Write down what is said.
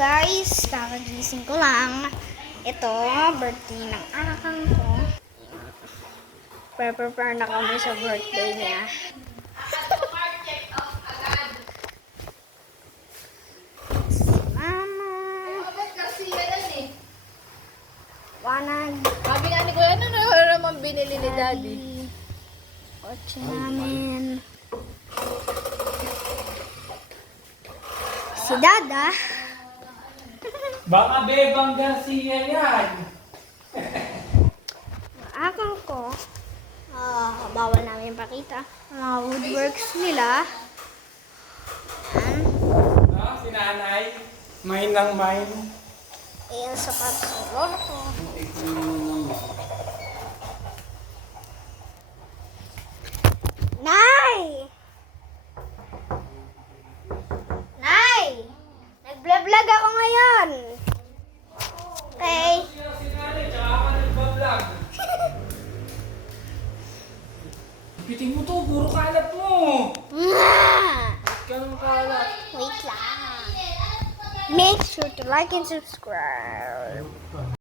guys, kakagising ko lang. Ito, birthday ng akang ko. Prepare na kami sa birthday niya. Si Mama. Wanag. Sabi nga ni Kuya, ano naman binili ni Daddy? Kotse namin. Si Dada. Baka Bebang Garcia yan. Akang ko. Bawal namin pakita. Mga woodworks nila. Yan. Si nanay, mine ng mine. Ayan sa parang lolo ko. Nay! Nay! Nag-vlog ako ngayon. Okay. Si nanay, tsaka ka nagbablog. Piting mo to, puro kalat mo. Ba't ka nang kalat? Wait lang. Make sure to like and subscribe.